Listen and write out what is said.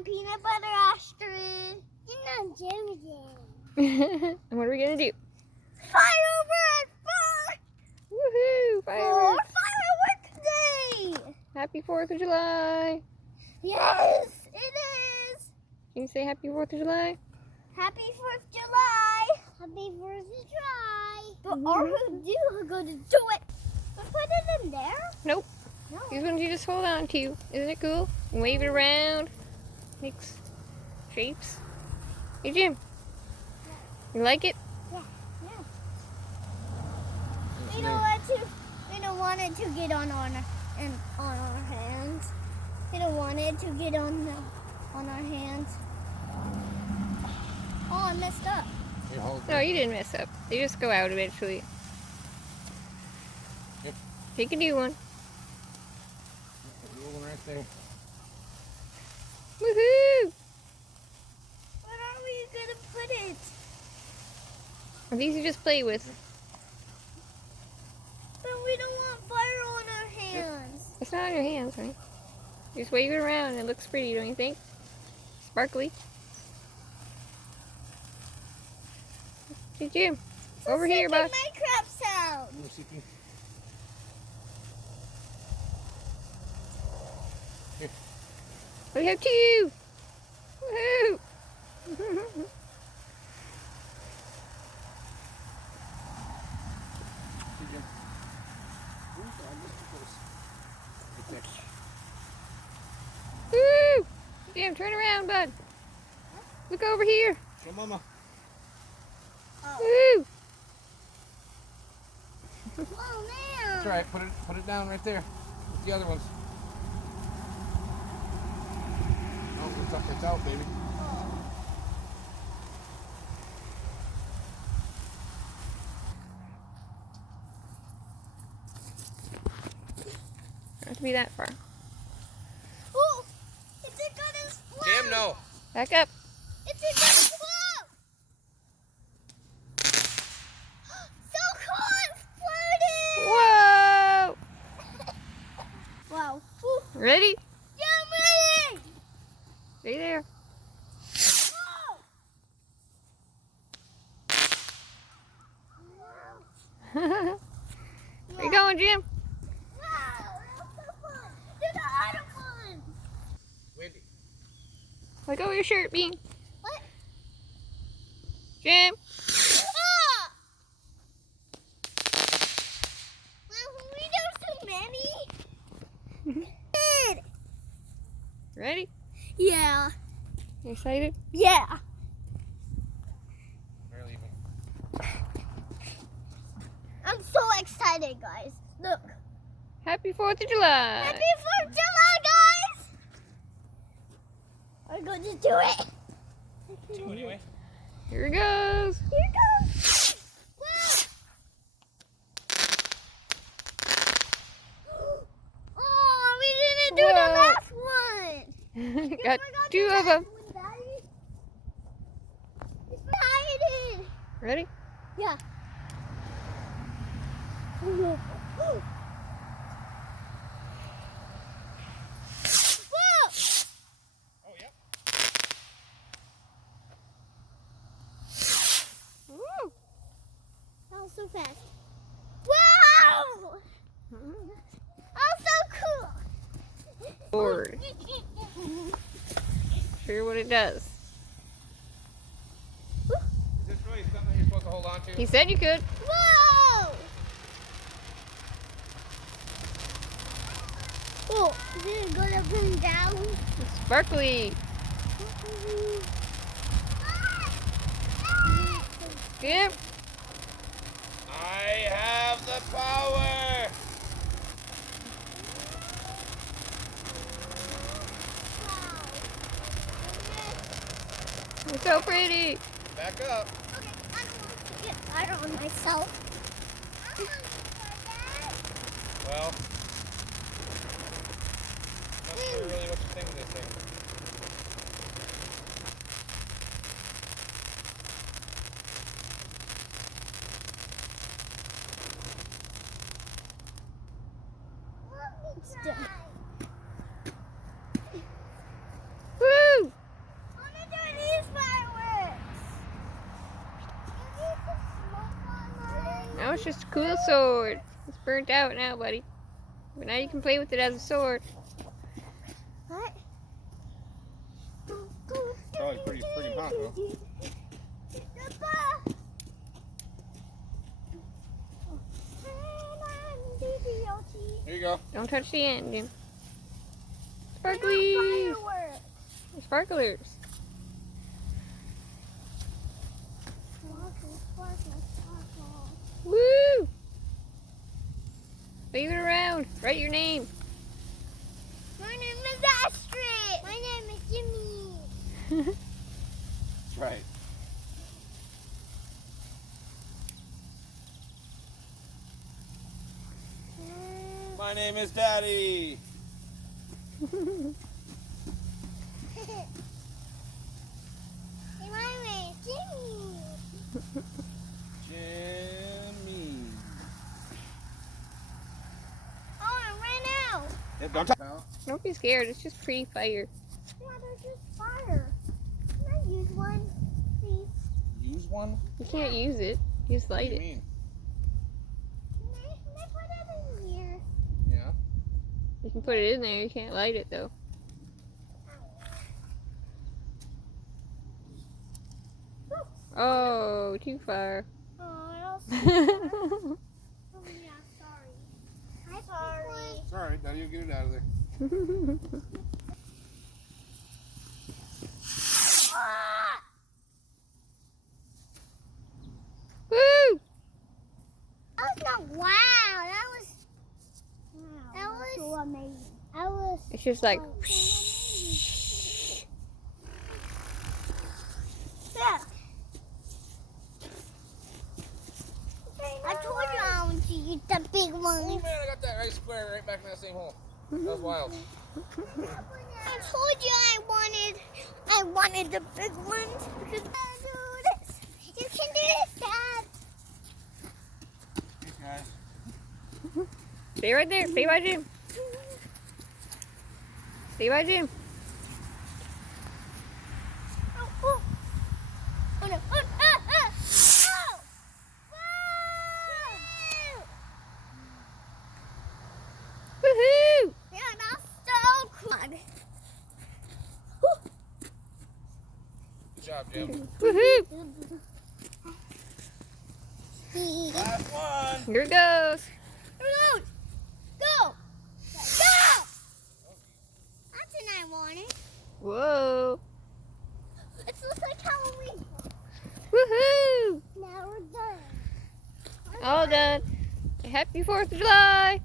I'm peanut butter Astrid. You're not Jimmy Jam. And what are we gonna do? Firework! Woohoo! Fireworks! Firework day! Happy 4th of July! Yes, it is! Can you say Happy 4th of July? Happy 4th of July! Happy 4th of July! But are we going to do it? We put it in there? Nope. No. These ones you just hold on to. Isn't it cool? And wave it around. Makes shapes. Hey Jim. You like it? Yeah. We don't want it to get on our hands. We don't want it to get on our hands. Oh, I messed up. No, you didn't mess up. They just go out eventually. Yep. Take a new one. Rolling right there. Woohoo! Where are we gonna put it? These you just play with. But we don't want fire on our hands. It's not on your hands, honey. Just wave it around. It looks pretty, don't you think? Sparkly. Hey Jim, over here, bud. Minecraft sound. We have two! Woohoo! Woo! Jim, turn around, bud. Look over here. Show Mama. Woo! Oh man. That's right. Put it down right there. With the other ones. Oh, it's up. It's out, baby. Don't have to be that far. Oh, it's gonna explode. Jim, no. Back up. It's gonna explode. So cool, exploded. Whoa! Wow. Ooh. Ready? Yeah, I'm ready. Stay there. Where you going, Jim? Wow, that was so fun. There's a lot of fun. Wendy. Let go of your shirt, Bean. What? Jim. Ah! Well, we know so many. Ready? Yeah. You excited? Yeah. Barely even. I'm so excited, guys. Look. Happy 4th of July. Happy 4th of July, guys. We're going to do it. Two anyway. Here it goes. Here it goes. Wow. Oh, we didn't do the Whoa. last one. Got forgot two the of them. last one, Daddy. It's hiding. Ready? Yeah. Whoa! Oh, yeah. Woo. That was so fast. Wow! That was so cool. Forward. Sure what it does. Is this really something you're supposed to hold on to? He said you could. Whoa! Oh, is it going up and down? It's sparkly. Jim. I have the power. It's so pretty. Back up. Okay, I don't want to get fire on myself. Well, not sure really what to think of this thing. It's done. Woo! That's just a cool sword. It's burnt out now, buddy. But now you can play with it as a sword. What? Probably pretty freaking hot though. Here you go. Don't touch the end, Jim. Sparklies! Fireworks. Sparklers. Sparkle, sparkle, sparkle. Woo! Wave it around. Write your name. My name is Astrid. My name is Jimmy. That's right. My name is Daddy. Hey, my name is Jimmy. Jimmy. Oh, I ran out. Yep, don't touch. Don't be scared. It's just pretty fire. Yeah, there's just fire. Can I use one, please? Use one? You can't use it. You just What do light you it. mean? Can I put it in here? Yeah. You can put it in there. You can't light it though. Oh, too far. Oh, oh yeah, sorry. I'm sorry. It's alright, now you get it out of there. Ah! Woo! That was not wow. That was so amazing. That was It's just like. yeah. I told you I want to use the big Oh one. man, I got that right square right back in that same hole. That was wild. I told you I wanted the big ones because I do this. You can do this, Dad. Hey guys. Stay right there. Stay by Jim. Stay by Jim. Oh, oh. Oh no. Oh, ah, ah. Oh. Woo. Woohoo! Yeah, that's so cool. Good job, Jim. Woohoo! Last one. Here it goes. Reload. Go. Go. That's what I wanted. Whoa! It looks like Halloween. Woohoo! Now we're done. All done. Happy 4th of July!